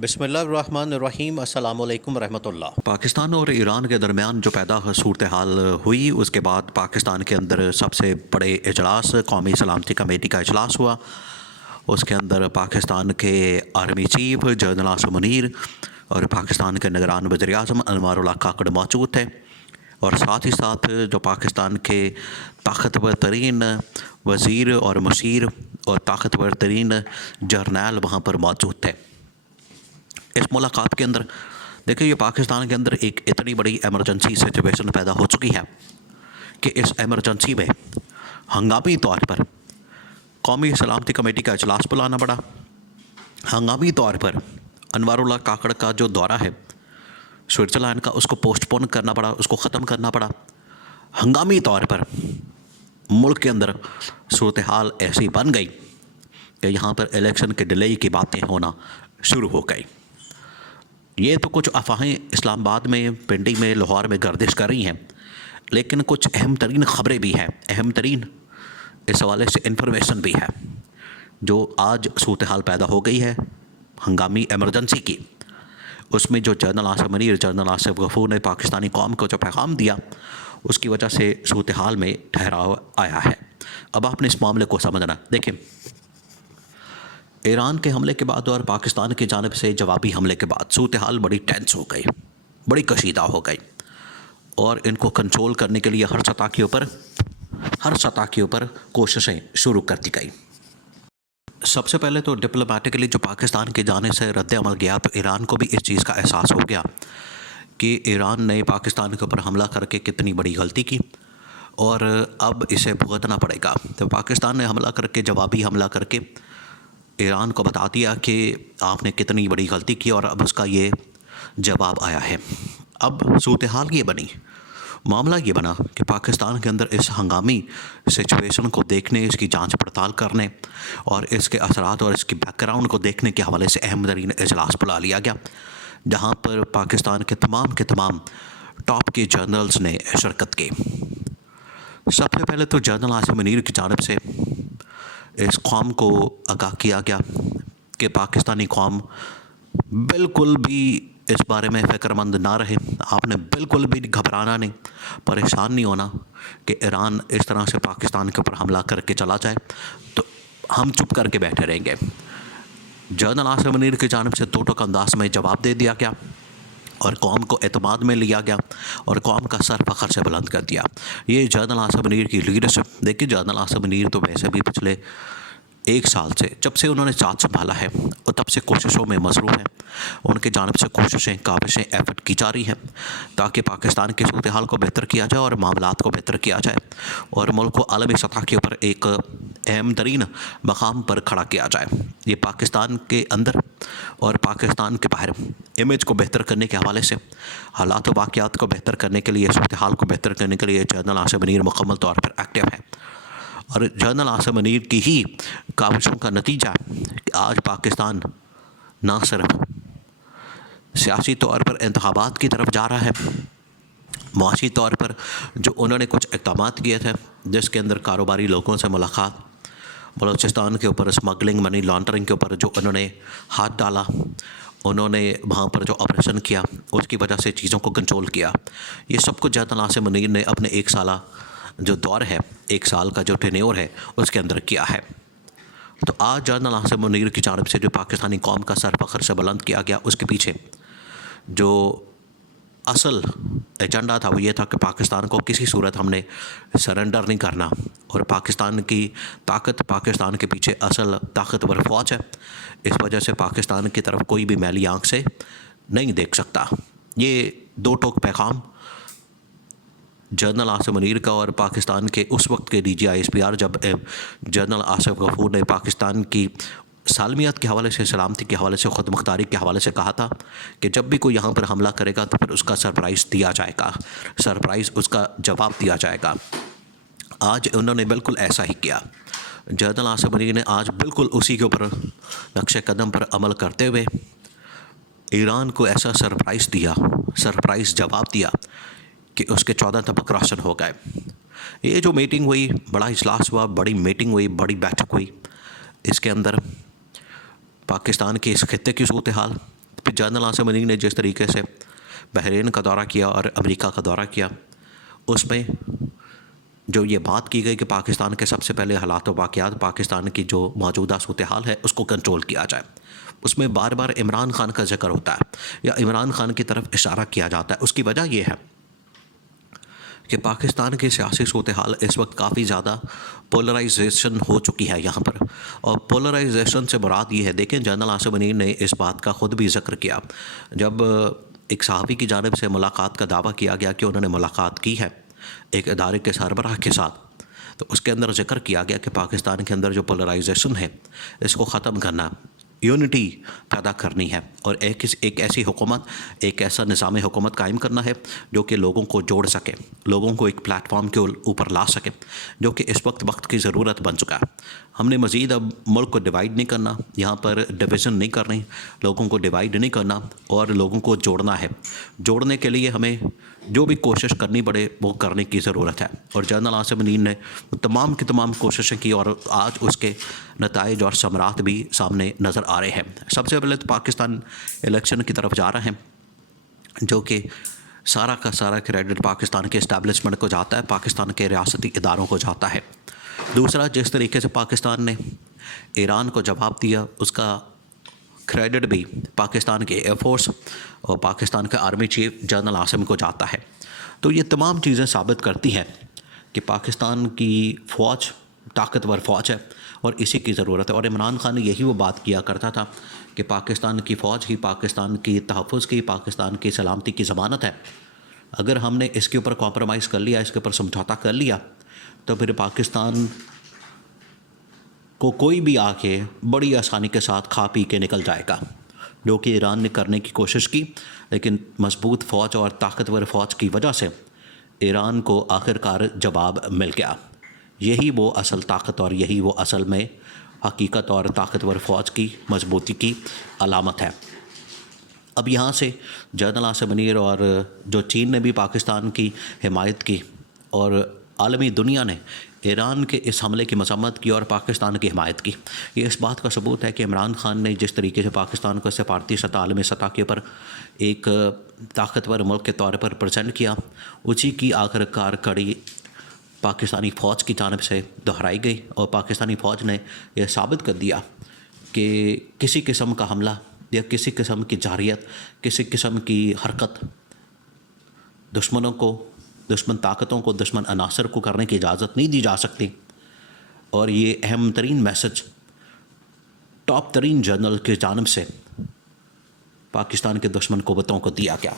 बिस्मिल्लाहिर्रहमानिर्रहीम अस्सलामु अलैकुम रहमतुल्लाह। पाकिस्तान और ईरान के दरमियान जो पैदा सूरत हाल हुई, उसके बाद पाकिस्तान के अंदर सबसे बड़े इजलास कौमी सलामती कमेटी का इजलास हुआ। उसके अंदर पाकिस्तान के army chief general Asim Munir और पाकिस्तान के निगरान वज़ीर आज़म अनवारुल्लाह काकड़ मौजूद थे, और साथ ही साथ जो पाकिस्तान के ताकतवर तरीन वज़ीर और मुशीर और ताकतवर तरीन जर्नैल वहाँ पर मौजूद थे। इस मुलाकात के अंदर देखिए, ये पाकिस्तान के अंदर एक इतनी बड़ी एमरजेंसी सिचुएशन पैदा हो चुकी है कि इस एमरजेंसी में हंगामी तौर पर कौमी सलामती कमेटी का इजलास बुलाना पड़ा। हंगामी तौर पर अनवारुल्लाह काकड़ का जो दौरा है स्विट्ज़रलैंड का, उसको पोस्टपोन करना पड़ा, उसको ख़त्म करना पड़ा। हंगामी तौर पर मुल्क के अंदर सूरत हाल ऐसी बन गई कि यहाँ पर इलेक्शन के डिले की बातें होना शुरू हो गई। ये तो कुछ अफवाहें इस्लामाबाद में, पिंडी में, लाहौर में गर्दिश कर रही हैं, लेकिन कुछ अहम तरीन ख़बरें भी हैं, अहम तरीन इस हवाले से इंफॉर्मेशन भी है जो आज सूरत हाल पैदा हो गई है हंगामी एमरजेंसी की। उसमें जो जनरल आसिम मुनीर, जनरल आसिफ गफूर ने पाकिस्तानी कौम को जो पैगाम दिया, उसकी वजह से सूरत हाल में ठहराव आया है। अब आपने इस मामले को समझना। देखें, ईरान के हमले के बाद और पाकिस्तान की जानिब से जवाबी हमले के बाद सूरत हाल बड़ी टेंस हो गई, बड़ी कशीदा हो गई, और इनको कंट्रोल करने के लिए हर सतह के ऊपर कोशिशें शुरू कर दी गई। सबसे पहले तो डिप्लोमेटिकली जो पाकिस्तान की जानिब से रद्द अमल गया, तो ईरान को भी इस चीज़ का एहसास हो गया कि ईरान ने पाकिस्तान के ऊपर हमला करके कितनी बड़ी गलती की और अब इसे भुगतना पड़ेगा। तो पाकिस्तान ने हमला करके, जवाबी हमला करके ईरान को बता दिया कि आपने कितनी बड़ी गलती की और अब उसका ये जवाब आया है। अब सूरत हाल ये बनी, मामला ये बना कि पाकिस्तान के अंदर इस हंगामी सिचुएशन को देखने, इसकी जांच पड़ताल करने और इसके असरात और इसकी बैकग्राउंड को देखने के हवाले से अहम तरीन इजलास बुला लिया गया, जहाँ पर पाकिस्तान के तमाम टॉप के जर्नल्स ने शिरकत की। सबसे पहले तो जनरल आसिम मुनीर की जानिब से इस कौम को आगाह किया गया कि पाकिस्तानी कौम बिल्कुल भी इस बारे में फ़िक्रमंद ना रहे। आपने बिल्कुल भी घबराना नहीं, परेशान नहीं होना कि ईरान इस तरह से पाकिस्तान के ऊपर हमला करके चला जाए तो हम चुप करके बैठे रहेंगे। जनरल आसिम मुनीर की जानिब से दो टोक अंदाज में जवाब दे दिया गया और कौम को एतमाद में लिया गया और कौम का सर फ़ख्र से बुलंद कर दिया। ये जनरल आसिम मुनीर की लीडरशिप। देखिए, जनरल आसिम मुनीर तो वैसे भी पिछले एक साल से, जब से उन्होंने चार्ज संभाला है, और तब से कोशिशों में मसरूफ़ हैं। उनके जानिब से कोशिशें, काविशें, एफर्ट की जा रही हैं ताकि पाकिस्तान की सूरत हाल को बेहतर किया जाए और मामलात को बेहतर किया जाए और मुल्क को आलमी सतह के ऊपर एक अहम तरीन मकाम पर खड़ा किया जाए। ये पाकिस्तान के अंदर और पाकिस्तान के बाहर इमेज को बेहतर करने के हवाले से, हालात व वाक़यात को बेहतर करने के लिए, सूरत हाल को बेहतर करने के लिए जनरल आसिम मुनीर मुकम्मल तौर पर एक्टिव है। और जनरल आसिम मुनीर की ही काविशों का नतीजा कि आज पाकिस्तान ना सिर्फ सियासी तौर पर इंतखाबात की तरफ जा रहा है, माशी तौर पर जो उन्होंने कुछ इक़दाम किए थे, जिसके अंदर कारोबारी लोगों से मुलाकात, बलूचिस्तान के ऊपर स्मगलिंग, मनी लॉन्ड्रिंग के ऊपर जो उन्होंने हाथ डाला, उन्होंने वहाँ पर जो ऑपरेशन किया, उसकी वजह से चीज़ों को कंट्रोल किया, ये सब कुछ जनरल आसिम मुनीर ने अपने एक साला जो दौर है, एक साल का जो टेन्योर है, उसके अंदर किया है। तो आज जनरल आसिम मुनीर की जानिब से जो पाकिस्तानी कौम का सर फ़ख्र से बुलंद किया गया, उसके पीछे जो असल एजेंडा था वो ये था कि पाकिस्तान को किसी सूरत हमने सरेंडर नहीं करना और पाकिस्तान की ताकत, पाकिस्तान के पीछे असल ताकतवर फ़ौज है, इस वजह से पाकिस्तान की तरफ कोई भी मैली आँख से नहीं देख सकता। ये दो टोक पैगाम जनरल आसिम मुनीर का और पाकिस्तान के उस वक्त के DGISPR, जब जनरल आसिफ गफूर ने पाकिस्तान की सालमियत के हवाले से, सलामती के हवाले से, ख़ुद मुख्तारी के हवाले से कहा था कि जब भी कोई यहाँ पर हमला करेगा तो फिर उसका सरप्राइज़ दिया जाएगा, सरप्राइज़ उसका जवाब दिया जाएगा। आज उन्होंने बिल्कुल ऐसा ही किया। जनरल आसिम मुनीर ने आज बिल्कुल उसी के ऊपर नक्शे कदम पर अमल करते हुए ईरान को ऐसा सरप्राइज़ दिया, सरप्राइज़ जवाब दिया कि उसके 14 तबक राशन हो गए। ये जो मीटिंग हुई, बड़ा इजलास हुआ, बड़ी मीटिंग हुई, बड़ी बैठक हुई, इसके अंदर पाकिस्तान के इस खित्ते की सूरत हाल, जनरल आसिम मुनीर ने जिस तरीके से बहरीन का दौरा किया और अमेरिका का दौरा किया, उसमें जो ये बात की गई कि पाकिस्तान के सबसे पहले हालात व वाक़यात, पाकिस्तान की जो मौजूदा सूरत हाल है उसको कंट्रोल किया जाए, उसमें बार बार इमरान खान का जिक्र होता है या इमरान खान की तरफ इशारा किया जाता है। उसकी वजह यह है कि पाकिस्तान की सियासी सूरत हाल इस वक्त काफ़ी ज़्यादा पोलराइजेशन हो चुकी है यहाँ पर। और पोलराइजेशन से मुराद ये है, देखें जनरल आसिम मुनीर ने इस बात का ख़ुद भी जिक्र किया जब एक सहाफ़ी की जानिब से मुलाकात का दावा किया गया कि उन्होंने मुलाकात की है एक इदारे के सरबराह के साथ, तो उसके अंदर जिक्र किया गया कि पाकिस्तान के अंदर जो पोलराइजेशन है इसको ख़त्म करना, यूनिटी पैदा करनी है और एक ऐसी हुकूमत, एक ऐसा निज़ाम हुकूमत कायम करना है जो कि लोगों को जोड़ सके, लोगों को एक प्लेटफॉर्म के ऊपर ला सके, जो कि इस वक्त की ज़रूरत बन चुका है। हमने मज़ीद अब मुल्क को डिवाइड नहीं करना, यहाँ पर डिवीज़न नहीं करनी, लोगों को डिवाइड नहीं करना और लोगों को जोड़ना है। जोड़ने के लिए हमें जो भी कोशिश करनी पड़े वो करने की ज़रूरत है और जनरल आसिम मुनीर ने तमाम की तमाम कोशिशें की और आज उसके नताइज और समरात भी सामने नज़र आ रहे हैं। सबसे पहले तो पाकिस्तान इलेक्शन की तरफ जा रहे हैं, जो कि सारा का सारा क्रेडिट पाकिस्तान के इस्टेब्लिशमेंट को जाता है, पाकिस्तान के रियासती इदारों को जाता है। दूसरा, जिस तरीके से पाकिस्तान ने ईरान को जवाब दिया उसका क्रेडिट भी पाकिस्तान के एयरफोर्स और पाकिस्तान के आर्मी चीफ जनरल आसिम को जाता है। तो ये तमाम चीज़ें साबित करती हैं कि पाकिस्तान की फ़ौज ताकतवर फ़ौज है और इसी की ज़रूरत है। और इमरान खान ने यही वो बात किया करता था कि पाकिस्तान की फ़ौज ही पाकिस्तान की तहफ़्फ़ुज़ की, पाकिस्तान की सलामती की ज़मानत है। अगर हमने इसके ऊपर कॉम्प्रोमाइज़ कर लिया, इसके ऊपर समझौता कर लिया, तो फिर पाकिस्तान को कोई भी आके बड़ी आसानी के साथ खा पी के निकल जाएगा, जो कि ईरान ने करने की कोशिश की, लेकिन मजबूत फ़ौज और ताकतवर फ़ौज की वजह से ईरान को आखिरकार जवाब मिल गया। यही वो असल ताकत और यही वो असल में हकीकत और ताकतवर फ़ौज की मजबूती की अलामत है। अब यहाँ से जनरल आसिम मुनीर और जो चीन ने भी पाकिस्तान की हिमायत की और आलमी दुनिया ने ईरान के इस हमले की मज़म्मत की और पाकिस्तान की हिमायत की, ये इस बात का सबूत है कि इमरान खान ने जिस तरीके से पाकिस्तान को सफारती सतह, आलमी सतह के ऊपर एक ताकतवर मुल्क के तौर पर प्रेजेंट किया, उसी की आखिरकार कड़ी पाकिस्तानी फ़ौज की जानिब से दोहराई गई और पाकिस्तानी फ़ौज ने यह साबित कर दिया कि किसी किस्म का हमला या किसी किस्म की जारियत, किसी किस्म की हरकत दुश्मनों को, दुश्मन ताकतों को, दुश्मन अनासर को करने की इजाज़त नहीं दी जा सकती। और ये अहम तरीन मैसेज टॉप तरीन जनरल की जानिब से पाकिस्तान के दुश्मन क़ुव्वतों को दिया गया।